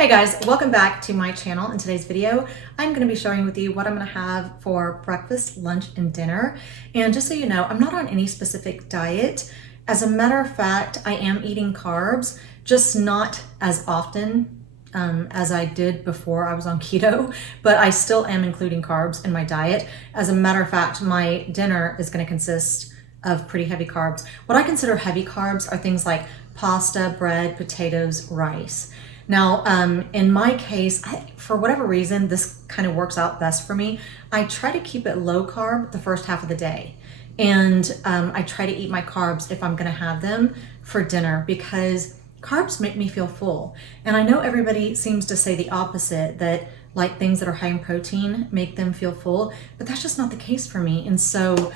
Hey guys, welcome back to my channel. In today's video, I'm going to be sharing with you what I'm going to have for breakfast, lunch, and dinner. And just so you know, I'm not on any specific diet. As a matter of fact, I am eating carbs, just not as often as I did before I was on keto, but I still am including carbs in my diet. As a matter of fact, my dinner is going to consist of pretty heavy carbs. What I consider heavy carbs are things like pasta, bread, potatoes, rice. Now, in my case, for whatever reason, this kind of works out best for me. I try to keep it low carb the first half of the day. And I try to eat my carbs if I'm gonna have them for dinner because carbs make me feel full. And I know everybody seems to say the opposite, that like things that are high in protein make them feel full, but that's just not the case for me. And so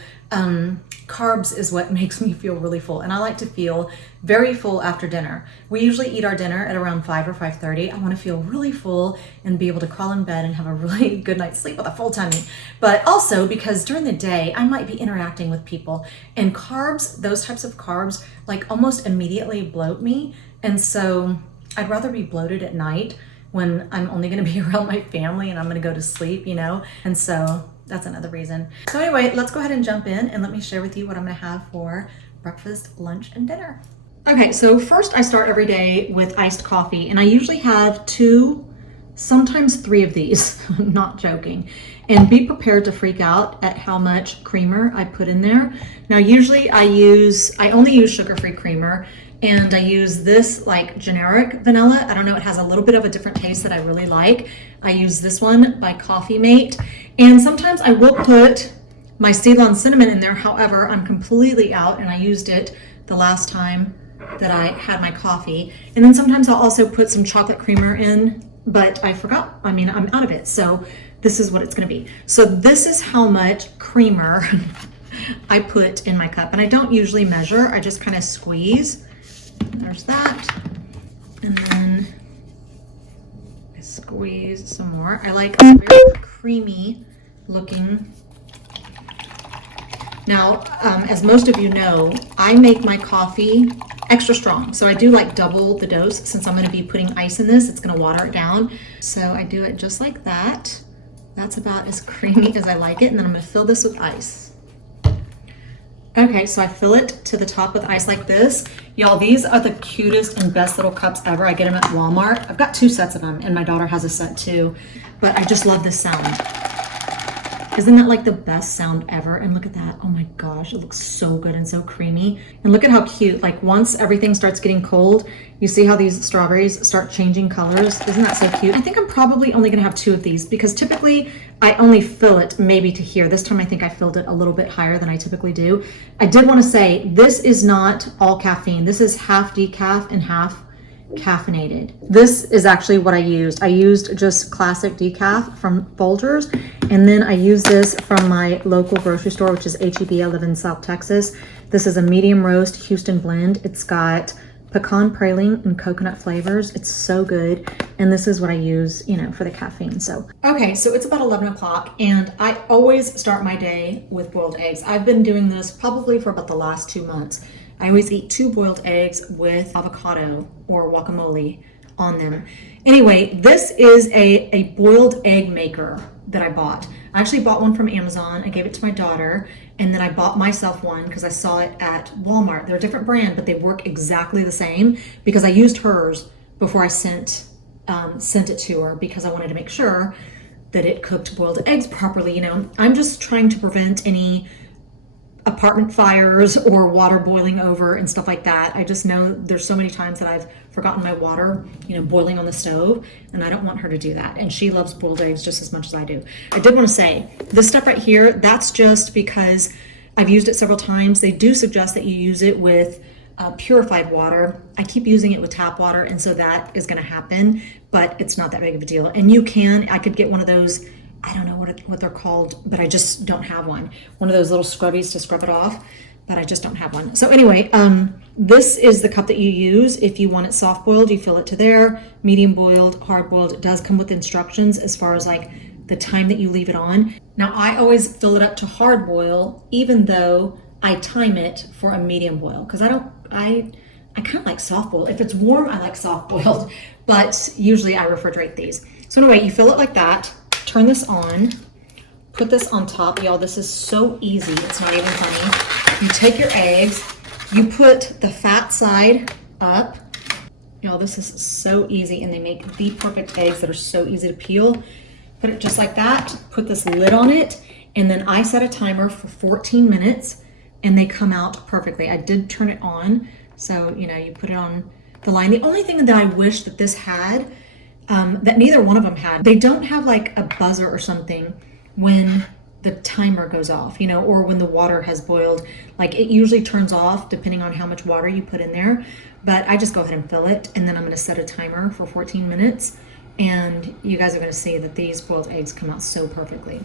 carbs is what makes me feel really full. And I like to feel very full after dinner. We usually eat our dinner at around 5 or 5:30. I want to feel really full and be able to crawl in bed and have a really good night's sleep with a full tummy. But also because during the day, I might be interacting with people, and carbs, those types of carbs, like almost immediately bloat me. And so I'd rather be bloated at night when I'm only going to be around my family and I'm going to go to sleep, you know? And so that's another reason. So anyway, let's go ahead and jump in and let me share with you what I'm going to have for breakfast, lunch, and dinner. Okay, so first I start every day with iced coffee, and I usually have 2, sometimes 3 of these. I'm not joking. And be prepared to freak out at how much creamer I put in there. Now, usually I only use sugar-free creamer, and I use this like generic vanilla. I don't know, it has a little bit of a different taste that I really like. I use this one by Coffee Mate. And sometimes I will put my Ceylon cinnamon in there. However, I'm completely out, and I used it the last time that I had my coffee. And then sometimes I'll also put some chocolate creamer in, but I forgot. I mean, I'm out of it. So this is what it's gonna be. So this is how much creamer I put in my cup. And I don't usually measure, I just kind of squeeze. There's that. And then I squeeze some more. I like a very creamy looking. Now, as most of you know, I make my coffee extra strong. So I do like double the dose. Since I'm going to be putting ice in this, it's going to water it down. So I do it just like that. That's about as creamy as I like it. And then I'm going to fill this with ice. Okay, so I fill it to the top with ice like this. Y'all, these are the cutest and best little cups ever. I get them at Walmart. I've got 2 sets of them, and my daughter has a set too. But I just love this sound. Isn't that like the best sound ever? And look at that. Oh my gosh, it looks so good and so creamy. And look at how cute. Like once everything starts getting cold, you see how these strawberries start changing colors? Isn't that so cute? I think I'm probably only gonna have 2 of these because typically I only fill it maybe to here. This time I think I filled it a little bit higher than I typically do. I did wanna say, this is not all caffeine. This is half decaf and half caffeinated. This is actually what I used. I used just classic decaf from Folgers, and then I used this from my local grocery store, which is H-E-B. I live in South Texas. This is a medium roast Houston blend. It's got pecan praline and coconut flavors. It's so good. And this is what I use, you know, for the caffeine. So, okay, so it's about 11 o'clock, and I always start my day with boiled eggs. I've been doing this probably for about the last 2 months. I always eat 2 boiled eggs with avocado or guacamole on them. Anyway, this is a boiled egg maker that I bought. I actually bought one from Amazon. I gave it to my daughter, and then I bought myself one because I saw it at Walmart. They're a different brand, but they work exactly the same because I used hers before I sent it to her because I wanted to make sure that it cooked boiled eggs properly. You know, I'm just trying to prevent any apartment fires or water boiling over and stuff like that. I just know there's so many times that I've forgotten my water, you know, boiling on the stove, and I don't want her to do that. And she loves boiled eggs just as much as I do. I did want to say, this stuff right here, that's just because I've used it several times. They do suggest that you use it with purified water. I keep using it with tap water, and so that is going to happen, but it's not that big of a deal. And I could get one of those, I don't know what they're called, but I just don't have one. One of those little scrubbies to scrub it off, but I just don't have one. So anyway, this is the cup that you use. If you want it soft boiled, you fill it to there. Medium boiled, hard boiled, it does come with instructions as far as like the time that you leave it on. Now I always fill it up to hard boil, even though I time it for a medium boil, because I I kind of like soft boiled. If it's warm, I like soft boiled, but usually I refrigerate these. So anyway, you fill it like that, turn this on, put this on top. Y'all, this is so easy. It's not even funny. You take your eggs, you put the fat side up. Y'all, this is so easy, and they make the perfect eggs that are so easy to peel. Put it just like that, put this lid on it, and then I set a timer for 14 minutes, and they come out perfectly. I did turn it on, so you know, you put it on the line. The only thing that I wish that this had, that neither one of them had, they don't have like a buzzer or something when the timer goes off, you know, or when the water has boiled. Like, it usually turns off depending on how much water you put in there, but I just go ahead and fill it, and then I'm gonna set a timer for 14 minutes, and you guys are gonna see that these boiled eggs come out so perfectly.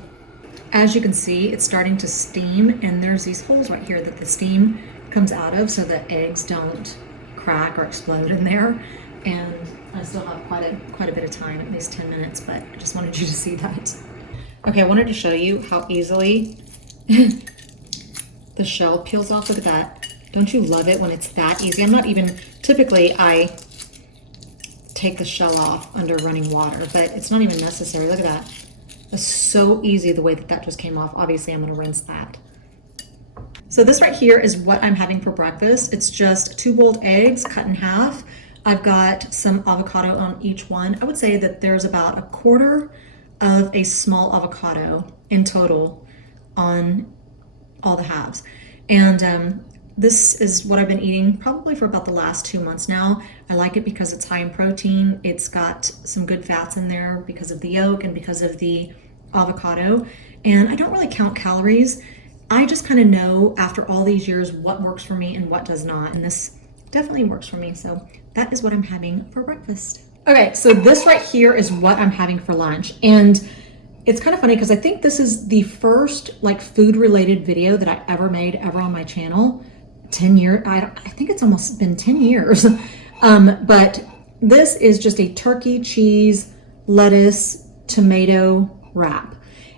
As you can see, it's starting to steam, and there's these holes right here that the steam comes out of so that eggs don't crack or explode in there. And I still have quite a bit of time, at least 10 minutes, but I just wanted you to see that. Okay, I wanted to show you how easily the shell peels off. Look at that. Don't you love it when it's that easy? I'm not even, typically I take the shell off under running water, but it's not even necessary. Look at that. It's so easy the way that that just came off. Obviously, I'm gonna rinse that. So this right here is what I'm having for breakfast. It's just 2 boiled eggs cut in half. I've got some avocado on each one. I would say that there's about 1/4 of a small avocado in total on all the halves. And this is what I've been eating probably for about the last 2 months now. I like it because it's high in protein. It's got some good fats in there because of the yolk and because of the avocado. And I don't really count calories. I just kind of know after all these years what works for me and what does not. And this definitely works for me. So that is what I'm having for breakfast. Okay, so this right here is what I'm having for lunch. And it's kind of funny because I think this is the first like food related video that I ever made ever on my channel. 10 years, I think it's almost been 10 years. But this is just a turkey, cheese, lettuce, tomato wrap.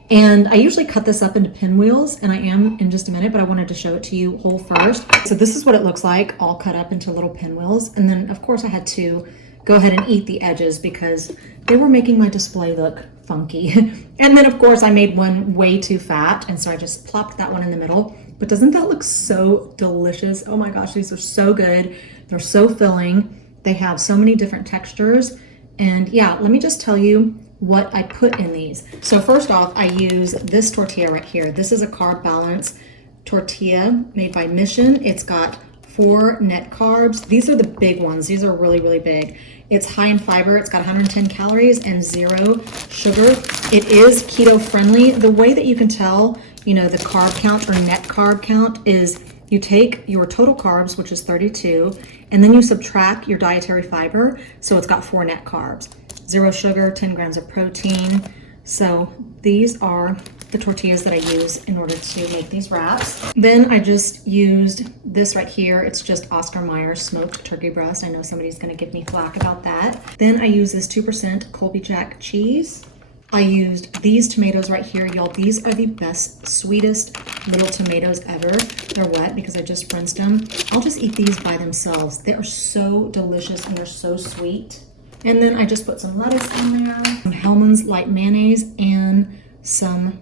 And I usually cut this up into pinwheels, and I am in just a minute, but I wanted to show it to you whole first. So this is what it looks like, all cut up into little pinwheels. And then of course I had to go ahead and eat the edges because they were making my display look funky. And then of course I made one way too fat, and so I just plopped that one in the middle. But doesn't that look so delicious? Oh my gosh, these are so good. They're so filling. They have so many different textures. And yeah, let me just tell you what I put in these. So first off, I use this tortilla right here. This is a carb balance tortilla made by Mission. It's got 4 net carbs. These are the big ones. These are really, really big. It's high in fiber. It's got 110 calories and 0 sugar. It is keto friendly. The way that you can tell, you know, the carb count or net carb count is you take your total carbs, which is 32, and then you subtract your dietary fiber. So it's got 4 net carbs, 0 sugar, 10 grams of protein. So these are the tortillas that I use in order to make these wraps. Then I just used this right here. It's just Oscar Mayer smoked turkey breast. I know somebody's gonna give me flack about that. Then I use this 2% Colby Jack cheese. I used these tomatoes right here, y'all. These are the best, sweetest little tomatoes ever. They're wet because I just rinsed them. I'll just eat these by themselves. They are so delicious and they're so sweet. And then I just put some lettuce in there, some Hellmann's light mayonnaise, and some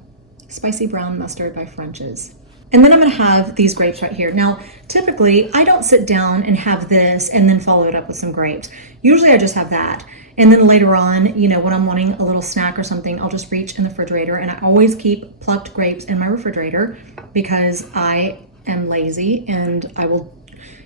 spicy brown mustard by French's. And then I'm gonna have these grapes right here. Now, typically, I don't sit down and have this and then follow it up with some grapes. Usually I just have that. And then later on, you know, when I'm wanting a little snack or something, I'll just reach in the refrigerator, and I always keep plucked grapes in my refrigerator because I am lazy and I will,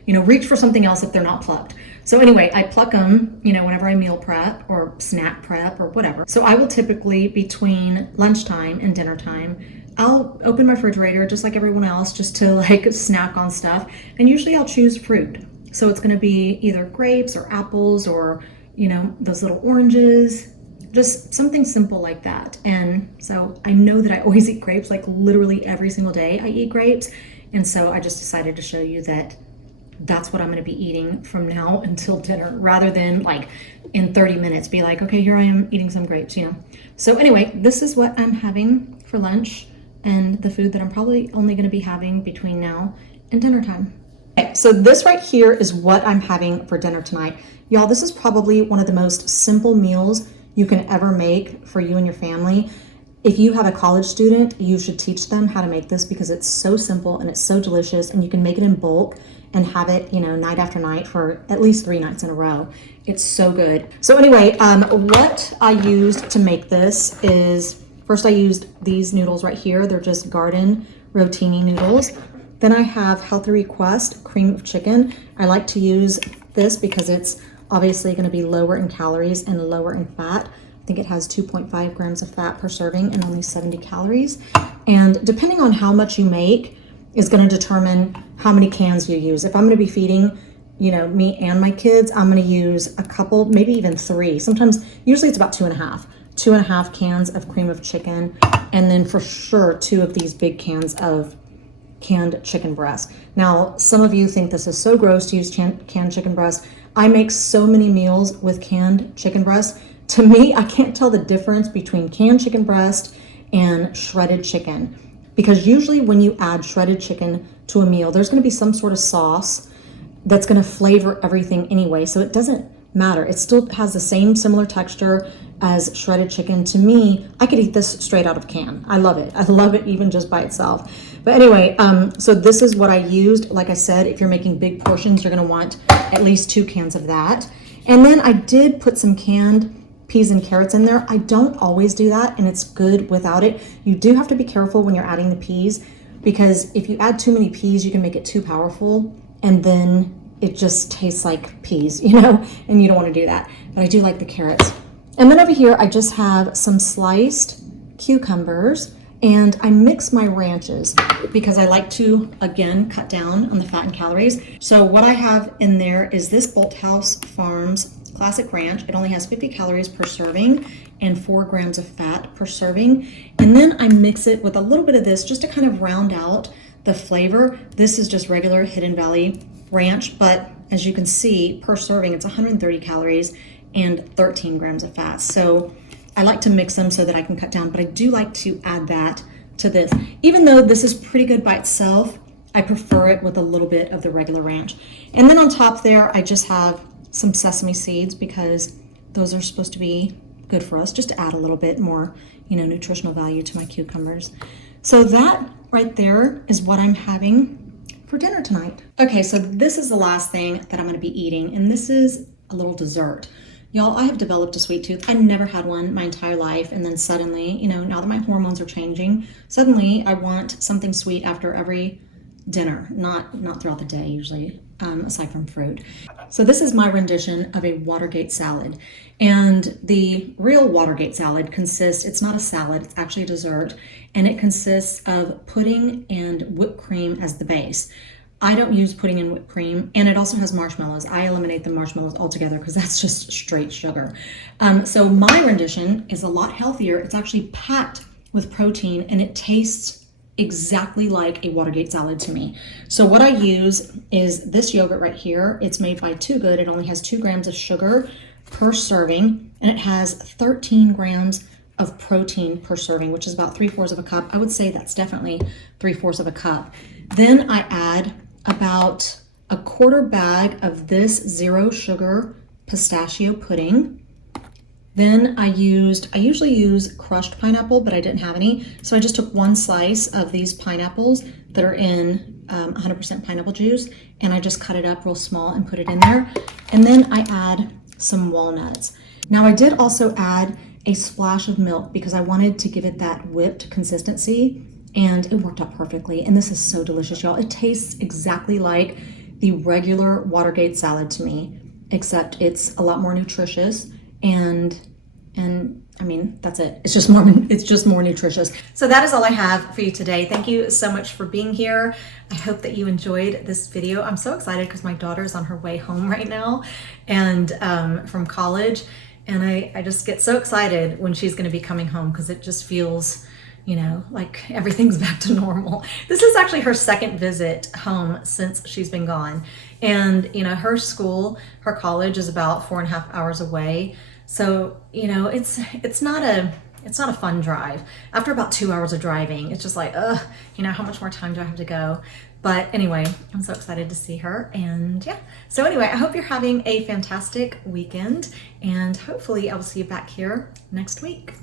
you know, reach for something else if they're not plucked. So anyway, I pluck them, you know, whenever I meal prep or snack prep or whatever. So I will typically, between lunchtime and dinner time, I'll open my refrigerator just like everyone else, just to like snack on stuff. And usually I'll choose fruit. So it's gonna be either grapes or apples or, you know, those little oranges, just something simple like that. And so I know that I always eat grapes, like literally every single day I eat grapes. And so I just decided to show you that that's what I'm going to be eating from now until dinner, rather than like in 30 minutes be like, okay, here I am eating some grapes, you know. So anyway, this is what I'm having for lunch and the food that I'm probably only going to be having between now and dinner time. Okay, so this right here is what I'm having for dinner tonight. Y'all, this is probably one of the most simple meals you can ever make for you and your family. If you have a college student, you should teach them how to make this because it's so simple and it's so delicious, and you can make it in bulk and have it, you know, night after night for at least 3 nights in a row. It's so good. So anyway, what I used to make this is, first I used these noodles right here. They're just garden rotini noodles. Then I have Healthy Request cream of chicken. I like to use this because it's obviously going to be lower in calories and lower in fat. I think it has 2.5 grams of fat per serving and only 70 calories. And depending on how much you make is going to determine how many cans you use. If I'm going to be feeding, you know, me and my kids, I'm going to use a couple, maybe even 3. Sometimes, usually it's about 2.5 cans of cream of chicken, and then for sure 2 of these big cans of canned chicken breast. Now, some of you think this is so gross to use canned chicken breast. I make so many meals with canned chicken breast. To me, I can't tell the difference between canned chicken breast and shredded chicken, because usually when you add shredded chicken to a meal, there's going to be some sort of sauce that's going to flavor everything anyway, so it doesn't matter. It still has the same similar texture as shredded chicken. To me, I could eat this straight out of can. I love it. I love it even just by itself. But anyway, so this is what I used. Like I said, if you're making big portions, you're going to want at least 2 cans of that. And then I did put some canned peas and carrots in there. I don't always do that, and it's good without it. You do have to be careful when you're adding the peas, because if you add too many peas, you can make it too powerful, and then it just tastes like peas, you know, and you don't want to do that. But I do like the carrots. And then over here, I just have some sliced cucumbers, and I mix my ranches because I like to, again, cut down on the fat and calories. So what I have in there is this Bolthouse Farms Classic Ranch. It only has 50 calories per serving and 4 grams of fat per serving. And then I mix it with a little bit of this just to kind of round out the flavor. This is just regular Hidden Valley Ranch, but as you can see, per serving, it's 130 calories and 13 grams of fat. So I like to mix them so that I can cut down, but I do like to add that to this. Even though this is pretty good by itself, I prefer it with a little bit of the regular ranch. And then on top there, I just have some sesame seeds because those are supposed to be good for us, just to add a little bit more, you know, nutritional value to my cucumbers. So that right there is what I'm having for dinner tonight. Okay, so this is the last thing that I'm going to be eating, and this is a little dessert. Y'all, I have developed a sweet tooth. I never had one my entire life, and then suddenly, you know, now that my hormones are changing, suddenly I want something sweet after every dinner, not throughout the day usually, aside from fruit. So this is my rendition of a Watergate salad, and the real Watergate salad consists, it's not a salad, it's actually a dessert, and it consists of pudding and whipped cream as the base. I don't use pudding and whipped cream, and it also has marshmallows. I eliminate the marshmallows altogether because that's just straight sugar. So my rendition is a lot healthier. It's actually packed with protein, and it tastes exactly like a Watergate salad to me. So what I use is this yogurt right here. It's made by Too Good. It only has 2 grams of sugar per serving, and it has 13 grams of protein per serving, which is about 3/4 of a cup. I would say that's definitely 3/4 of a cup. Then I add about a 1/4 bag of this 0 sugar pistachio pudding. Then I usually use crushed pineapple, but I didn't have any. So I just took 1 slice of these pineapples that are in 100% pineapple juice, and I just cut it up real small and put it in there. And then I add some walnuts. Now I did also add a splash of milk because I wanted to give it that whipped consistency, and it worked out perfectly. And this is so delicious, y'all. It tastes exactly like the regular Watergate salad to me, except it's a lot more nutritious, and I mean, that's it. It's just more nutritious. So that is all I have for you today. Thank you so much for being here. I hope that you enjoyed this video. I'm so excited because my daughter's on her way home right now, and from college, and I just get so excited when she's going to be coming home because it just feels, you know, like everything's back to normal. This is actually her 2nd visit home since she's been gone. And, you know, her college is about 4.5 hours away. So, you know, it's not a it's not a fun drive. After about 2 hours of driving, it's just like, ugh, you know, how much more time do I have to go? But anyway, I'm so excited to see her. And yeah, so anyway, I hope you're having a fantastic weekend, and hopefully I will see you back here next week.